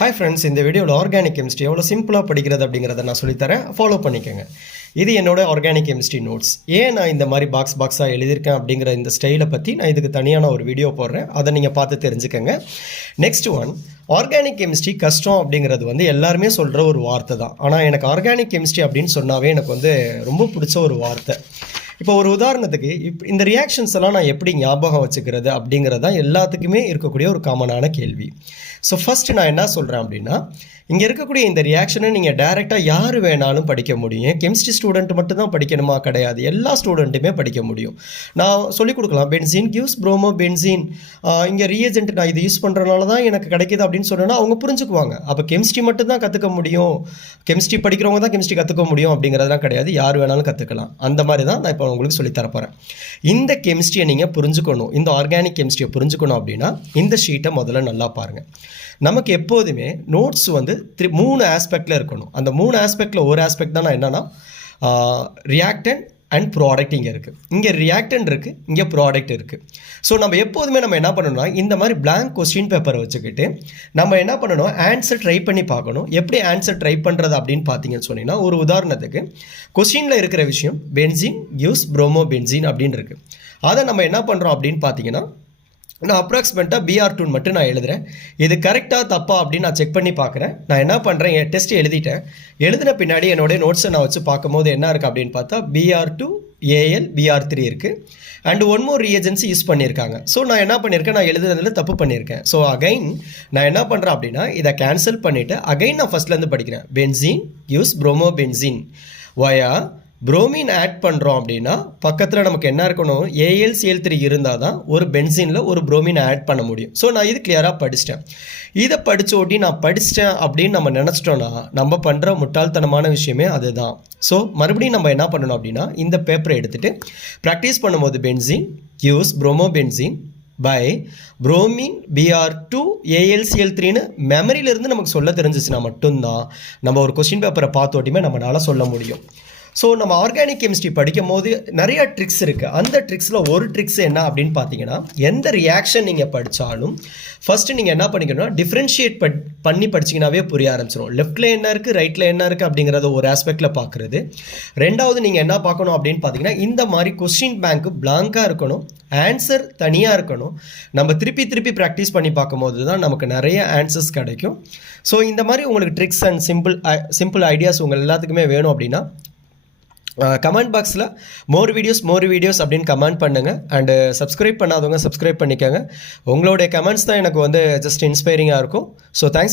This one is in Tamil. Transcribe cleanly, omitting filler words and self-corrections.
ஹாய் ஃப்ரெண்ட்ஸ், இந்த வீடியோவில் ஆர்கானிக் கெமிஸ்ட்ரி எவ்வளோ சிம்பிளாக படிக்கிறது அப்படிங்கிறத நான் சொல்லித்தரேன். ஃபாலோ பண்ணிக்கோங்க. இது என்னோட ஆர்கானிக் கெமிஸ்ட்ரி நோட்ஸ். ஏன் நான் இந்த மாதிரி பாக்ஸாக எழுதியிருக்கேன் அப்படிங்கிற இந்த ஸ்டைலை பற்றி நான் இதுக்கு தனியான ஒரு வீடியோ போடுறேன். அதை நீங்கள் பார்த்து தெரிஞ்சுக்கோங்க. நெக்ஸ்ட் ஒன், ஆர்கானிக் கெமிஸ்ட்ரி கஷ்டம் அப்படிங்கிறது எல்லாருமே சொல்கிற ஒரு வார்த்தை தான். ஆனால் எனக்கு ஆர்கானிக் கெமிஸ்ட்ரி அப்படின்னு சொன்னாவே எனக்கு ரொம்ப பிடிச்ச ஒரு வார்த்தை. இப்போ ஒரு உதாரணத்துக்கு இந்த ரியாக்ஷன்ஸ் எல்லாம் நான் எப்படி ஞாபகம் வச்சுக்கிறது அப்படிங்கிறது தான் எல்லாத்துக்குமே இருக்கக்கூடிய ஒரு காமனான கேள்வி. ஸோ ஃபஸ்ட்டு நான் என்ன சொல்கிறேன் அப்படின்னா, இங்கே இருக்கக்கூடிய இந்த ரியாக்ஷனை நீங்கள் டைரெக்டாக யார் வேணாலும் படிக்க முடியும். கெமிஸ்ட்ரி ஸ்டூடெண்ட் மட்டும்தான் படிக்கணுமா? கிடையாது, எல்லா ஸ்டூடெண்ட்டுமே படிக்க முடியும். நான் சொல்லிக் கொடுக்கலாம். பென்சீன் கிவ்ஸ் ப்ரோமோ பென்சீன், இங்கே ரீஏஜென்ட் நான் இது யூஸ் பண்ணுறதுனால தான் எனக்கு கிடைக்கிது அப்படின்னு சொன்னேன்னா அவங்க புரிஞ்சுக்குவாங்க. அப்போ கெமிஸ்ட்ரி மட்டும்தான் கற்றுக்க முடியும், கெமிஸ்ட்ரி படிக்கிறவங்க தான் கெமிஸ்ட்ரி கற்றுக்க முடியும் அப்படிங்கிறதுலாம் கிடையாது. யார் வேணாலும் கற்றுக்கலாம். அந்த மாதிரி தான் நான் இப்போ உங்களுக்கு சொல்லித்தரப்போகிறேன். இந்த கெமிஸ்ட்ரியை நீங்கள் புரிஞ்சுக்கணும், இந்த ஆர்கானிக் கெமிஸ்ட்ரியை புரிஞ்சுக்கணும் அப்படின்னா இந்த ஷீட்டை முதல்ல நல்லா பாருங்கள். நமக்கு எப்போதுமே நோட்ஸ் 3 ஆஸ்பெக்டில் இருக்கணும். அந்த 3 ஆஸ்பெக்டில் ஒரு ஆஸ்பெக்ட் தான் என்னென்னா ரியாக்டன்ட் அண்ட் ப்ராடக்ட். இங்கே இருக்குது, இங்கே ரியாக்டன்ட் இருக்குது, இங்கே ப்ராடக்ட் இருக்குது. ஸோ நம்ம எப்போதுமே என்ன பண்ணணும்னா, இந்த மாதிரி பிளாங்க் கொஸ்டின் பேப்பரை வச்சுக்கிட்டு நம்ம என்ன பண்ணணும், ஆன்சர் ட்ரை பண்ணி பார்க்கணும். எப்படி ஆன்சர் ட்ரை பண்ணுறது அப்படின்னு பார்த்தீங்கன்னு சொன்னீங்கன்னா, ஒரு உதாரணத்துக்கு கொஸ்டினில் இருக்கிற விஷயம் பென்சீன் கிவ்ஸ் ப்ரோமோ பென்சீன் அப்படின்னு இருக்குது. அதை நம்ம என்ன பண்ணுறோம் அப்படின்னு பார்த்தீங்கன்னா, நான் அப்ராக்சிமேட்டாக BR2 மட்டும் நான் எழுதுகிறேன். இது கரெக்டாக தப்பா அப்படின்னு நான் செக் பண்ணி பார்க்குறேன். நான் என்ன பண்ணுறேன், என் டெஸ்ட் எழுதிட்டேன். எழுதின பின்னாடி என்னுடைய நோட்ஸை நான் வச்சு பார்க்கும்போது என்ன இருக்குது அப்படின்னு பார்த்தா BR2 AL BR3 இருக்குது. அண்ட் ஒன் மோர் ரீஏஜென்சி யூஸ் பண்ணியிருக்காங்க. ஸோ நான் என்ன பண்ணியிருக்கேன், நான் எழுதுனதில் தப்பு பண்ணியிருக்கேன். ஸோ அகைன் நான் என்ன பண்ணுறேன் அப்படின்னா, இதை கேன்சல் பண்ணிவிட்டு அகைன் நான் ஃபஸ்ட்லேருந்து படிக்கிறேன். பென்சீன் யூஸ் ப்ரோமோ பென்சீன் வயா புரோமின் ஆட் பண்ணுறோம் அப்படின்னா பக்கத்தில் நமக்கு என்ன இருக்கணும், AlCl3 இருந்தால் தான் ஒரு பென்சீனில் ஒரு புரோமின் ஆட் பண்ண முடியும். ஸோ நான் இது கிளியராக படிச்சிட்டேன். இதை படித்த ஓட்டி நான் படிச்சிட்டேன் அப்படின்னு நம்ம நினச்சிட்டோன்னா நம்ம பண்ணுற முட்டாள்தனமான விஷயமே அதுதான். ஸோ மறுபடியும் நம்ம என்ன பண்ணணும் அப்படின்னா, இந்த பேப்பரை எடுத்துகிட்டு ப்ராக்டிஸ் பண்ணும்போது benzene use bromo benzene by bromine BR2 AlCl3ன்னு மெமரியிலேருந்து நமக்கு சொல்ல தெரிஞ்சிச்சுன்னா மட்டும்தான் நம்ம ஒரு கொஸ்டின் பேப்பரை பார்த்தோட்டியுமே நம்மளால் சொல்ல முடியும். ஸோ நம்ம ஆர்கானிக் கெமிஸ்ட்ரி படிக்கும் போது நிறையா ட்ரிக்ஸ் இருக்குது. அந்த ட்ரிக்ஸில் ஒரு ட்ரிக்ஸ் என்ன அப்படின்னு பார்த்தீங்கன்னா, எந்த ரியாக்ஷன் நீங்கள் படித்தாலும் ஃபஸ்ட்டு நீங்கள் என்ன பண்ணிக்கணும்னா டிஃப்ரென்ஷியேட் பண்ணி படிச்சிங்கனாவே புரிய ஆரம்பிச்சிடும். லெஃப்ட்டில் என்ன இருக்குது, ரைட்டில் என்ன இருக்குது அப்படிங்கிறத ஒரு ஆஸ்பெக்டில் பார்க்குறது. ரெண்டாவது நீங்கள் என்ன பார்க்கணும் அப்படின்னு பார்த்தீங்கன்னா, இந்த மாதிரி கொஸ்டின் பேங்க்கு பிளாங்காக இருக்கணும், ஆன்சர் தனியாக இருக்கணும். நம்ம திருப்பி ப்ராக்டிஸ் பண்ணி பார்க்கும்போது தான் நமக்கு நிறைய ஆன்சர்ஸ் கிடைக்கும். ஸோ இந்த மாதிரி உங்களுக்கு ட்ரிக்ஸ் அண்ட் சிம்பிள் ஐடியாஸ் உங்கள் எல்லாத்துக்குமே வேணும் அப்படின்னா கமெண்ட் பாக்ஸில் மோர் வீடியோஸ் அப்படின்னு கமெண்ட் பண்ணுங்கள். அண்டு சப்ஸ்கிரைப் பண்ணாதவங்க சப்ஸ்கிரைப் பண்ணிக்கோங்க. உங்களுடைய கமெண்ட்ஸ் தான் எனக்கு ஜஸ்ட் இன்ஸ்பைரிங்காக இருக்கும். So thanks.